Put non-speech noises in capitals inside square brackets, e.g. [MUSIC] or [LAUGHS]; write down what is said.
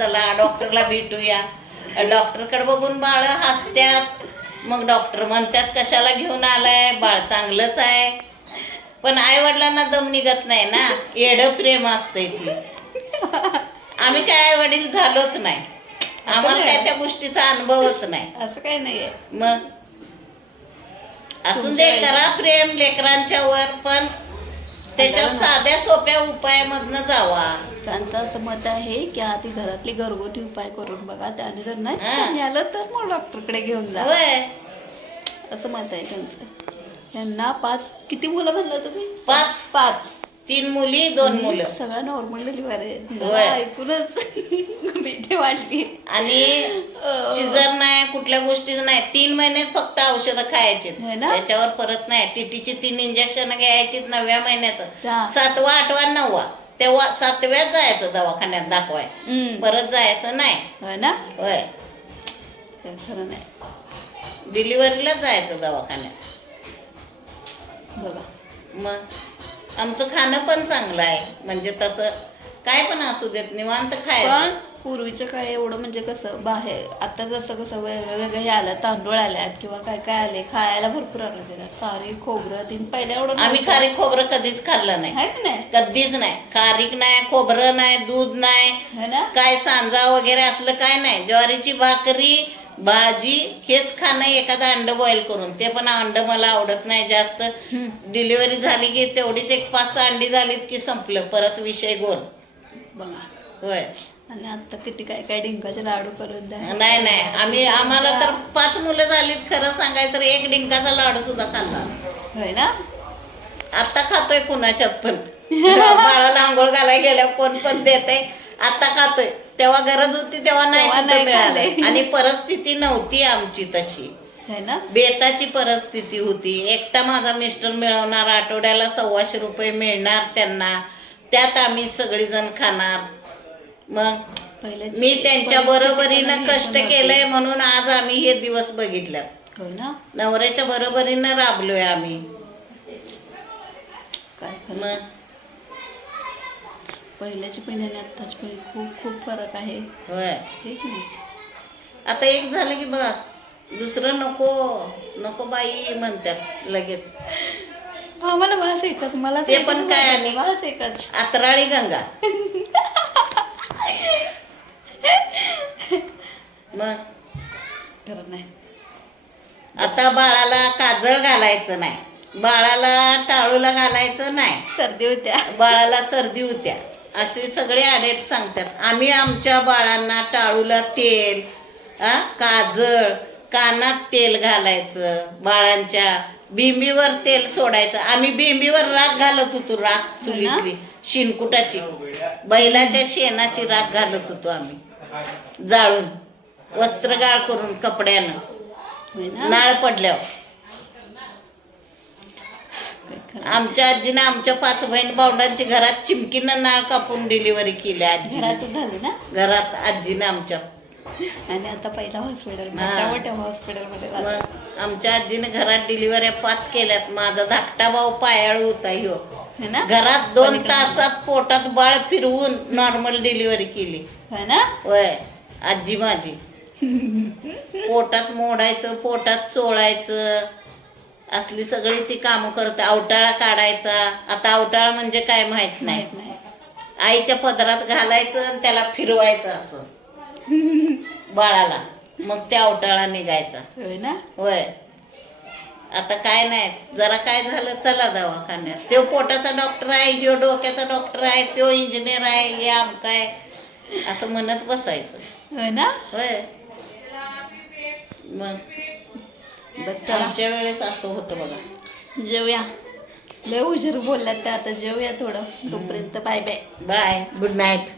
चला डॉक्टरला भेटूया. डॉक्टरकडे बघून बाळ हसत्यात. मग डॉक्टर म्हणतात कशाला घेऊन आलाय? बाळ चांगलंच आहे. पण आई वडिलांना दम निघत नाही ना. येड प्रेम असतंय ती. आम्ही काय आई वडील झालोच नाही. आम्हाला काय त्या गोष्टीचा अनुभवच नाही. असं काही नाहीये. मग असून दे करा प्रेम लेकरांच्या वर पण त्याच्या साध्या सोप्या उपायामधनं जावा. त्यांचं असं मत आहे की आधी घरातली घरगुती उपाय करून बघा. त्याने जर नाही. कमी आलं तर मग डॉक्टरकडे घेऊन जा. होय. असं मत आहे त्यांचं. त्यांना पाच किती मुलं म्हणलं तुम्ही? पाच. पाच. तीन मुली दोन मुलं. सगळ्या नॉर्मल डिलिव्हरी होय. ऐकूनच [LAUGHS] भीती वाटली. आणि. शिजर नाही कुठल्या गोष्टीच नाही. तीन महिनेच फक्त औषधं खायची होय ना? त्याच्यावर परत नाही. टीटीची तीन इंजेक्शन घ्यायची नवव्या हा. महिन्याचं सातवा आठवा नववा. तेव्हा सातव्यात जायचं दवाखान्यात दाखवाय. हम्म. परत जायचं नाही. होय ना? होय. काय खरं नाही. डिलिव्हरीलाच जायचं दवाखान्यात. बघा. मग? आमचं खाणं पण चांगलं आहे. म्हणजे तसं काय पण असू देत निवांत खायचं. पूर्वीच्या काळी एवढं म्हणजे कसं बाहेर आता जसं कसं वेगवेगळं हे आलं तांदूळ आल्यात किंवा काय काय आले खायला भरपूर आलं त्याला. खारी खोबरं तीन पहिल्या एवढं आम्ही. खारी खोबरं कधीच खाल्लं नाही. आहे की नाही? कधीच नाही. खारीक नाही खोबरं नाही दूध नाही. है ना? काय सांजा वगैरे असलं काय नाही. ज्वारीची भाकरी भाजी हेच खाणं एखादं अंड बॉईल करून. ते पण अंड मला आवडत नाही जास्त. डिलिव्हरी झाली की तेवढीच एक पाच सहा अंडी झालीत की संपलं. परत विषय गोल. बघा. होय. आणि आता किती काय काय डिंकाचे लाडू करून द्या. नाही नाही. आम्ही आम्हाला तर पाच मुलं झालीत खरं सांगायचं तर एक डिंकाचा लाडू सुद्धा खाल्ला. होय ना? आता खातोय कुणाच्यात पण. बाळाला आंघोळ घालायला गेल्यावर कोण पण देते आता खातोय. तेव्हा गरज होती तेव्हा नाही मिळालं. आणि परिस्थिती नव्हती आमची तशी. ना? बेताची परिस्थिती होती. एकटा माझा मिस्टर मिळवणार आठवड्याला सव्वाशे रुपये मिळणार त्यांना. त्यात आम्ही सगळीजण खाणार. मग मी त्यांच्या बरोबरीनं पण कष्ट. केलंय म्हणून आज आम्ही हे दिवस ना? नवऱ्याच्या बरोबरीनं राबलोय आम्ही. काय खरं मग? पहिल्याची पिढी आणि आत्ताची पिढी खूप खूप फरक आहे. होय. हे की नाही आता एक झालं की बस. दुसरं नको नको बाई म्हणतात लगेच. आम्हाला वास एकच मला ते पण काय आणि? वास एकच अतराळी गंगा. [LAUGHS] मग? खरं नाही. आता बाळाला काजळ घालायचं नाही. बाळाला टाळूला घालायचं नाही. सर्दी होत्या. बाळाला सर्दी होत्या. असे सगळे आडेट सांगतात. आम्ही आमच्या बाळांना टाळूला तेल आ काजळ कानात तेल घालायचं. बाळांच्या बिंबीवर तेल सोडायचं. आम्ही बिंबीवर राख घालत होतो राख चुलीतली. शिनकुटाची. बैलाच्या शेणाची राख घालत होतो आम्ही. जाळून. वस्त्रगाळ करून कपड्यानं. नाळ पडल्यावर. आमच्या आजीनं आमच्या पाच बहीण भावंडांची घरात चिमकीनं नाळ कापून डिलिव्हरी केली ना? घरात आजीनं आमच्या. आणि आता पहिला हॉस्पिटल हा. हॉस्पिटलमध्ये आमच्या आजीनं घरात डिलिव्हऱ्या पाच केल्यात. माझा धाकटा भाऊ पायाळू होता ह्यो. है ना? घरात दोन. तासात पोटात बाळ फिरवून नॉर्मल डिलिव्हरी केली. है ना? वय आजी माझी. पोटात मोडायचं पोटात चोळायचं असली सगळी ती कामं करते. अवटाळा काढायचा. आता अवटाळा म्हणजे काय माहीत नाही माहीत नाही. आईच्या पदरात घालायचं आणि त्याला फिरवायचं असं. [LAUGHS] बाळाला. मग त्या अवटाळा निघायचा. होय ना? होय. आता काय नाही जरा काय झालं चला दवाखान्यात. तो पोटाचा डॉक्टर आहे ह्यो डोक्याचा डॉक्टर आहे तो इंजिनियर आहे हे आमका आहे. असं म्हणत बसायचं. होय ना? होय. मग आमच्या वेळेस असं होतं बघा. जेवूया. लय उशीर बोलल्यात त्या आता जेवूया थोडं. तोपर्यंत bye bye. Bye. Good night